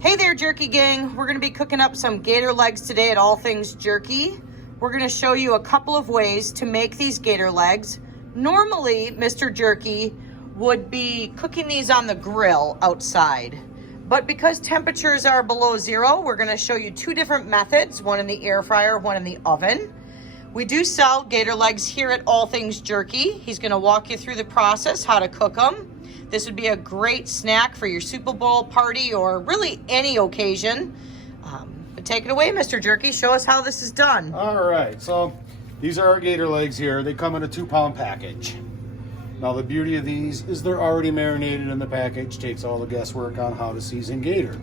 Hey there, Jerky Gang. We're going to be cooking up some gator legs today at All Things Jerky. We're going to show you a couple of ways to make these gator legs. Normally, Mr. Jerky would be cooking these on the grill outside. But because temperatures are below zero, we're going to show you two different methods, one in the air fryer, one in the oven. We do sell gator legs here at All Things Jerky. He's going to walk you through the process, how to cook them. This would be a great snack for your Super Bowl party or really any occasion. But take it away, Mr. Jerky. Show us how this is done. All right, so these are our gator legs here. They come in a 2-pound package. Now the beauty of these is they're already marinated in the package. Takes all the guesswork on how to season gator.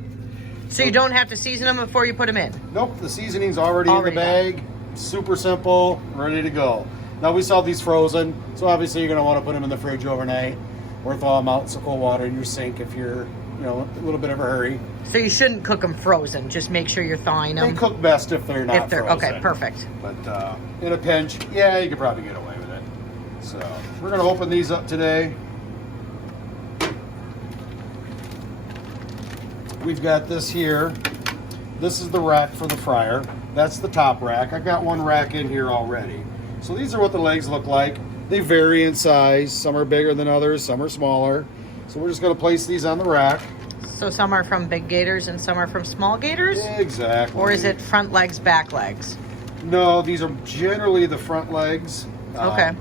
So you don't have to season them before you put them in? Nope, the seasoning's already in the bag. Super simple, ready to go. Now we sell these frozen, so obviously you're going to want to put them in the fridge overnight. Or thaw them out in some cold water in your sink if you're, a little bit of a hurry. So you shouldn't cook them frozen. Just make sure you're thawing them. They cook best if they're not frozen. Okay, perfect. But in a pinch, yeah, you could probably get away with it. So we're going to open these up today. We've got this here. This is the rack for the fryer. That's the top rack. I've got one rack in here already. So these are what the legs look like. They vary in size. Some are bigger than others, some are smaller. So we're just going to place these on the rack. So some are from big gators and some are from small gators? Exactly. Or is it front legs, back legs? No, these are generally the front legs. Okay.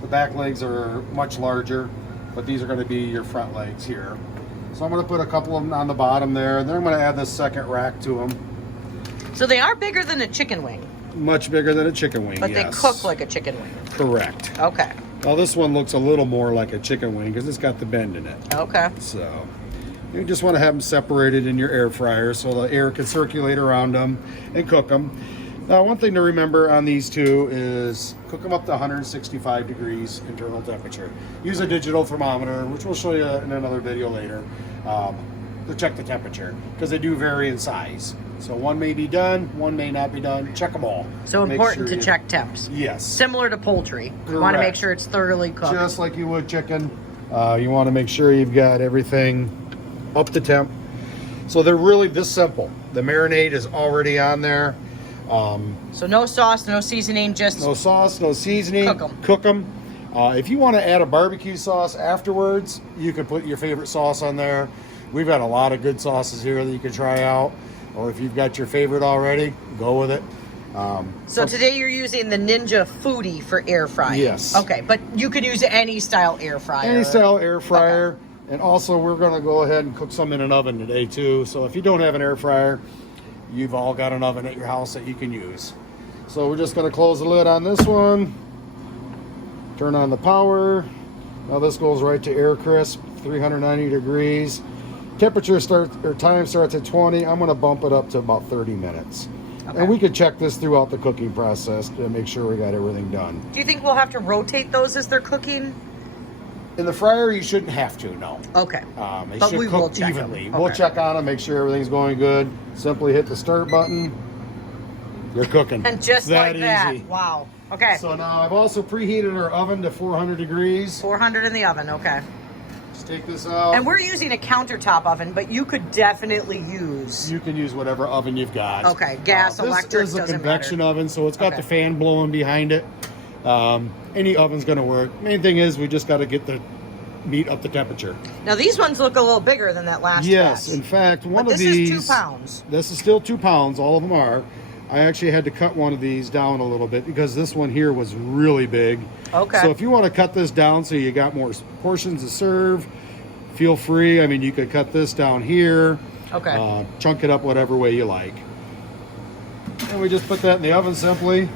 The back legs are much larger, but these are going to be your front legs here. So I'm going to put a couple of them on the bottom there, and then I'm going to add this second rack to them. So they are bigger than a chicken wing? Much bigger than a chicken wing, but yes. They cook like a chicken wing? Correct. Okay. Now this one looks a little more like a chicken wing because it's got the bend in it. Okay. So you just want to have them separated in your air fryer so the air can circulate around them and cook them. Now one thing to remember on these two is cook them up to 165 degrees internal temperature. Use a digital thermometer, which we'll show you in another video later, to check the temperature because they do vary in size. So one may be done, one may not be done. Check them all. So important to check temps. Yes. Similar to poultry. You want to make sure it's thoroughly cooked. Just like you would chicken. You want to make sure you've got everything up to temp. So they're really this simple. The marinade is already on there. So no sauce, no seasoning, just... No sauce, no seasoning. Cook them. Cook them. If you want to add a barbecue sauce afterwards, you can put your favorite sauce on there. We've got a lot of good sauces here that you can try out. Or if you've got your favorite already, go with it. So today you're using the Ninja Foodie for air frying. Yes. Okay, but you could use any style air fryer. Any style air fryer. Okay. And also we're going to go ahead and cook some in an oven today too. So if you don't have an air fryer, you've all got an oven at your house that you can use. So we're just going to close the lid on this one. Turn on the power. Now this goes right to air crisp, 390 degrees. Temperature time starts at 20. I'm going to bump it up to about 30 minutes. Okay. And we could check this throughout the cooking process to make sure we got everything done. Do you think we'll have to rotate those as they're cooking? In the fryer, you shouldn't have to, no. Okay. They but should we cook will check evenly. them. Okay. We'll check on them, make sure everything's going good. Simply hit the start button. You're cooking. And just that like that. Easy. Wow. Okay. So now I've also preheated our oven to 400 degrees. 400 in the oven, okay. Take this out. And we're using a countertop oven, but you could definitely use... You can use whatever oven you've got. Okay, gas, electric, doesn't matter. This is a convection oven, so it's got the fan blowing behind it. Any oven's going to work. Main thing is we just got to get the meat up to temperature. Now these ones look a little bigger than that last Yes, batch. in fact, one of these... This is 2 pounds. This is still 2 pounds, all of them are. I actually had to cut one of these down a little bit because this one here was really big. Okay. So if you want to cut this down so you got more portions to serve, feel free. I mean, you could cut this down here. Okay. Chunk it up whatever way you like. And we just put that in the oven simply.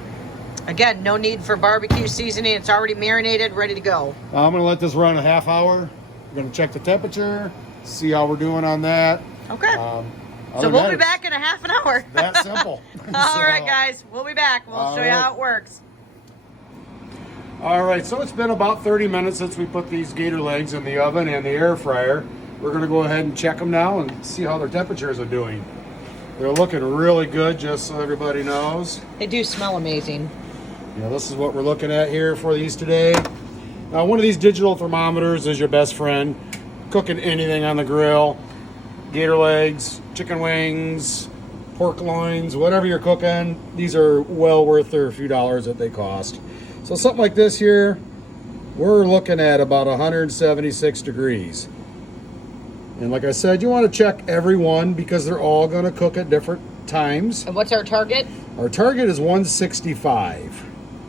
Again, no need for barbecue seasoning. It's already marinated, ready to go. I'm going to let this run a half hour. We're going to check the temperature, see how we're doing on that. Okay. So we'll be back in a half an hour. That simple. All right, guys. We'll be back. We'll show you how it works. All right, so it's been about 30 minutes since we put these gator legs in the oven and the air fryer. We're going to go ahead and check them now and see how their temperatures are doing. They're looking really good, just so everybody knows. They do smell amazing. You know, this is what we're looking at here for these today. Now, one of these digital thermometers is your best friend. Cooking anything on the grill. gator legs, chicken wings, pork loins, whatever you're cooking, these are well worth their few dollars that they cost. So something like this here, we're looking at about 176 degrees. And like I said, you want to check every one because they're all going to cook at different times. And what's our target? Our target is 165.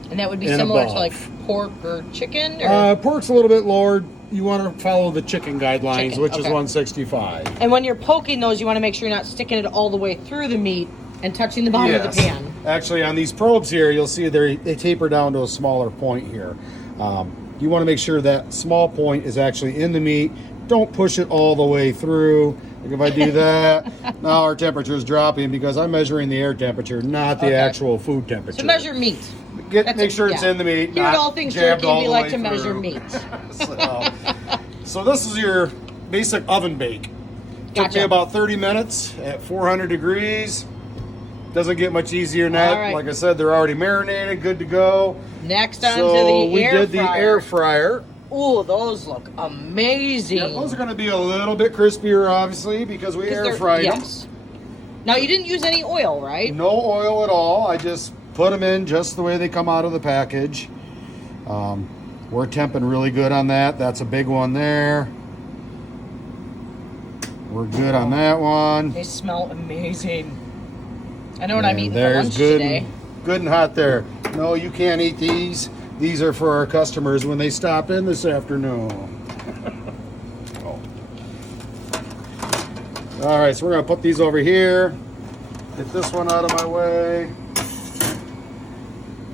And that would be and similar above. to like pork or chicken? Or? Pork's a little bit lower. You want to follow the chicken guidelines, Chicken, which is okay. 165. And when you're poking those, you want to make sure you're not sticking it all the way through the meat and touching the bottom of the pan. Actually, on these probes here, you'll see they taper down to a smaller point here. You want to make sure that small point is actually in the meat. Don't push it all the way through. Like if I do that, now our temperature is dropping because I'm measuring the air temperature, not the actual food temperature. So measure meat. Make sure it's in the meat. Here at All Things Jerky, we like to measure meat. So this is your basic oven bake. Took me about 30 minutes at 400 degrees. Doesn't get much easier than that. Right. Like I said, they're already marinated, good to go. Next on so to the air fryer. we did the air fryer. Ooh, those look amazing. Yeah, those are going to be a little bit crispier, obviously, because we air fried them. Now, you didn't use any oil, right? No oil at all. I just put them in just the way they come out of the package. We're temping really good on that. That's a big one there. We're good on that one. They smell amazing. I know what I'm eating for There's lunch good today. Good and hot there. No, you can't eat these. These are for our customers when they stop in this afternoon. Oh. All right, so we're gonna put these over here. Get this one out of my way.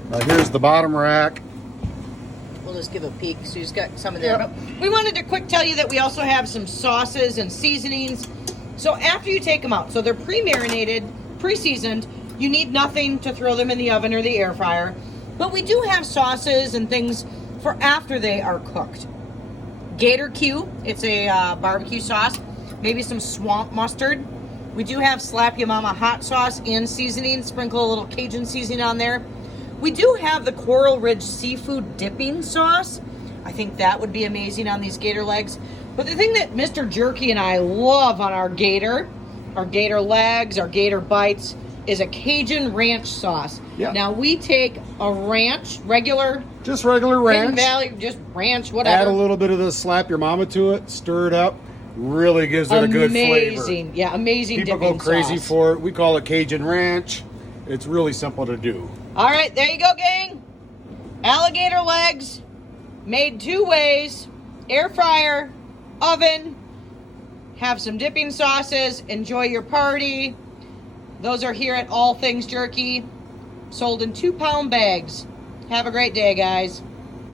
Now here's the bottom rack. We'll just give a peek. So you just got some of there. But we wanted to quick tell you that we also have some sauces and seasonings. So after you take them out, so they're pre-marinated, pre-seasoned, you need nothing to throw them in the oven or the air fryer. But we do have sauces and things for after they are cooked. Gator Q, it's a barbecue sauce. Maybe some swamp mustard. We do have Slap Ya Mama hot sauce and seasoning. Sprinkle a little Cajun seasoning on there. We do have the Coral Ridge seafood dipping sauce. I think that would be amazing on these gator legs. But the thing that Mr. Jerky and I love on our gator legs, our gator bites, is a Cajun ranch sauce. Yeah. Now we take a ranch, just regular ranch. Hidden Valley, just ranch, whatever. Add a little bit of the Slap Your Mama to it, stir it up. Really gives it a good flavor. Amazing, yeah, amazing. People go crazy for it. We call it Cajun ranch. It's really simple to do. All right, there you go, gang. Alligator legs, made two ways: air fryer, oven. Have some dipping sauces. Enjoy your party. Those are here at All Things Jerky, sold in 2-pound bags. Have a great day, guys.